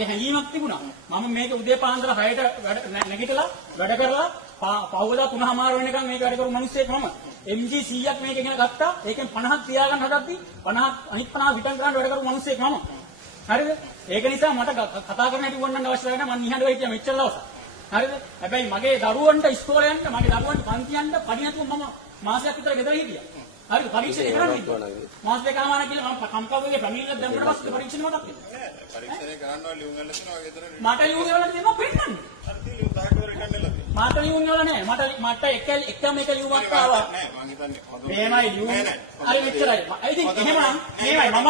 මගේ හැඟීමක් තිබුණා. මම මේක උදේ පාන්දර 6ට නැගිටලා වැඩ කරලා පහවදා 3:00 වෙනකන් මේක වැඩ කරු මිනිස්සෙක් මම. MG 100ක් මේක ඉගෙන ගත්තා. ඒකෙන් 50ක් තියාගන්න හදද්දි 50ක් අනිත් 50 රිටර්න් කරන්න වැඩ කරු මිනිස්සෙක් මම. හරිද? ඒක නිසා මට කතා කරන්න හැටි වුණා නම් අවශ්‍ය නැහැ. මම නිහඬව හිටියා මෙච්චර දවසක්. හරිද? හැබැයි මගේ දරුවන්ට ඉස්කෝලේ යන්න, මගේ දරුවන්ට පන්ති යන්න පඩි නැතුව මම මාසයක් විතර ගෙදර හිටියා. හරිද? පරීක්ෂණ කරන්න හිටියා. මාස දෙකමාරක් කියලා මම කම්කව්වගේ පැමිණිල්ලක් දැම්මට පස්සේ පරීක්ෂණ මතක් වෙනවා. පරීක්ෂණය කරනවා ලියුම් ගන්න තියෙනවා ගෙදර. මට ලියුම් ගන්න දෙනවා පෙන්නන්න. අර ලියුම් 10ක් විතර රිටර්න් වෙලා තියෙනවා. මට ලියුම් වල නෑ. මට එකම එක ලියුමක් ආවා. නෑ මං හිතන්නේ හොඳ මේමයි ලියුම්. හරි මෙච්චරයි. ඉතින් එහෙමනම් මේමයි මම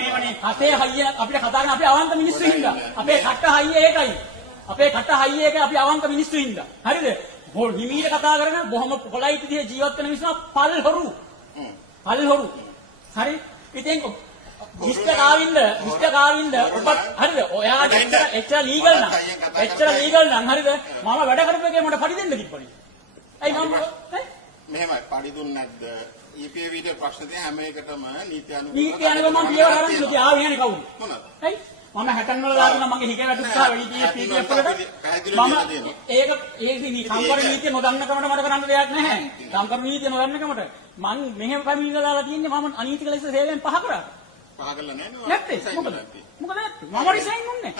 මේවනේ කටේ හයිය අපිට කතා කරන අපේ අවන්ත මිනිස්සු හින්දා. අපේ කට හයිය ඒකයි. අපේ කට හයිය ඒකයි අපි අවන්ත මිනිස්සු හින්දා. හරිද? බොල් හිමීට කතා කරන බොහොම පොලයිට් විදිහේ ජීවත් වෙන මිනිස්සු පල්හොරු. පල්හොරු. හරි? ඉතින් මිස්ටර් ගාවින්ද ඔබත් හරිද? ඔයාට එච්චර ලීගල් නම් හරිද? මම වැඩ කරපු එකේ මට පඩි දෙන්න කිව්වනේ. ඇයි මම මෙහෙමයි පඩි දුන්නේ නැද්ද? EPA වීඩියෝ ප්‍රශ්න තියෙන හැම එකටම නීති අනුකූලව මම පියවර අරන් ඉතින් ආවේ යන්නේ කවුද? මොනවද? හරි? මම 60 වල දාගෙන මගේ හිගේ වැටුස්සා EPF වලට මම ඒක සම්කර නීතිය නොදන්න කමට මට කරන්න දෙයක් නැහැ. සම්කර නීතිය නොදන්න කමට මං මෙහෙම පැමිණිලා දාලා තියෙන්නේ මම අනීතික ලෙස සේවයෙන් පහ කරා. පහ කළා නෑ නේද? නැත්තේ මොකද නැත්තේ මම රිසයින් දුන්නේ.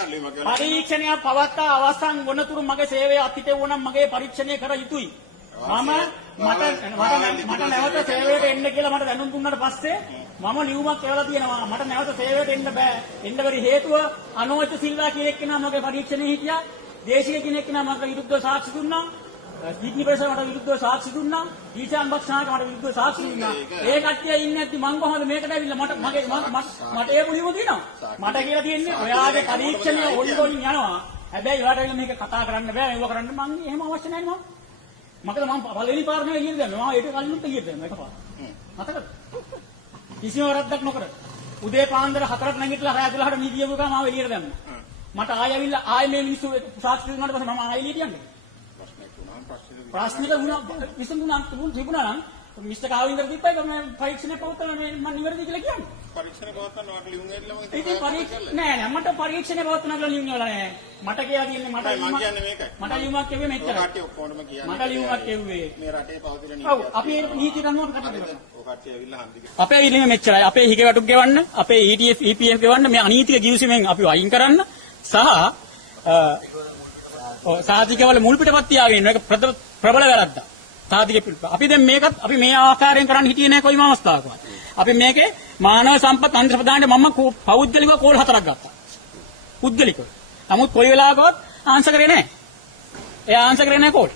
පරීක්ෂණය පවත්තා අවසන් වනතුරු මගේ සේවය අත්හිටුව නම් මගේ පරීක්ෂණය කර යුතුයි. මට නැවත සේවයට එන්න කියලා මට දැනුම් දුන්නාට පස්සේ මම ලියුමක් එවලා තියෙනවා. මට නැවත සේවයට එන්න බෑ. එන්න බැරි හේතුව අනෝජ සිල්වා කියන එක්කෙනා මගේ පරීක්ෂණයේ හිටියා. දේශීය කෙනෙක් කෙනා මට විරුද්ධව සාක්ෂි දුන්නා. දිග්නි ප්‍රේසර් මට විරුද්ධව සාක්ෂි දුන්නා. ඊචාන් බක්ෂාක මට විරුද්ධව සාක්ෂි දුන්නා. ඒ කට්ටිය ඉන්නේ නැති මං කොහොමද මේකට ඇවිල්ලා මට ඒ පුලිම කියනවා. මට කියලා තියෙන්නේ ඔයාගේ පරීක්ෂණය ඔන්ගෝයින් යනවා. හැබැයි ඔයාට ඇවිල්ලා මේක කතා කරන්න බෑ. ඒව කරන්න මං එහෙම අවශ්‍ය නැහැ මම. මකද මම පළවෙනි පාර නෙවෙයි කියන දේ. මම ඒක කලිනුත් කියන දේ එකපාර. මතකද? කිසිම වරද්දක් නොකර. උදේ පාන්දර 4ට නැගිටලා 6:12ට මේ කියපු එක මම එළියට දැම්මා. මට ආයෙ ඇවිල්ලා ආයෙ මේ මිනිස්සු සාක්ෂි දුන්නාට පස්සේ මම ආයෙ එළියට යන්නේ. ප්‍රශ්නෙක වුණා විසඳුණා තිබුණා නම් මිස්ටර් කාවින්දර කිව්වා ඒක මම පරීක්ෂණය පවත්වලා මම නිවැරදි කියලා කියන්නේ. පරීක්ෂණ පවත්වන්න වාට ලියුම් ඇවිල්ලා මම ඉතින් නෑ මට පරීක්ෂණය පවත්වන්න කියලා ලියුම් වල නෑ. මට කියලා කියන්නේ මට ලියුමක් කිව්වේ මෙච්චරයි. කට්ටිය ඔක්කොම කියන්නේ. මට ලියුමක් කිව්වේ. මේ රටේ පවතින නීති. ඔව් අපි ඒ නීති අනුව කතා කරනවා. ඔය කට්ටිය ඇවිල්ලා හන්දික. අපේ ඉල්ලීම මෙච්චරයි. අපේ හිගේ වැටුප් ගෙවන්න, අපේ ETF EPF ගෙවන්න, මේ අනීතික ගිවිසුමෙන් අපිව අයින් කරන්න සහ සාධිකවල මුල් පිටපත් තියාගෙන ඉන්න එක ප්‍රබල වැරද්දක්. සාධික අපි දැන් මේකත් අපි මේ ආකාරයෙන් කරන්න හිටියේ නැහැ කොයිම අවස්ථාවකවත්. අපි මේකේ මානව සම්පත් අන්ත්‍ර ප්‍රදානයේ මම පෞද්ගලිකව කෝල් 4ක් ගත්තා. පුද්ගලිකව. නමුත් කොයි වෙලාවකවත් ආන්සර් කරේ නැහැ. ඒ ආන්සර් කරේ නැහැ කෝල්.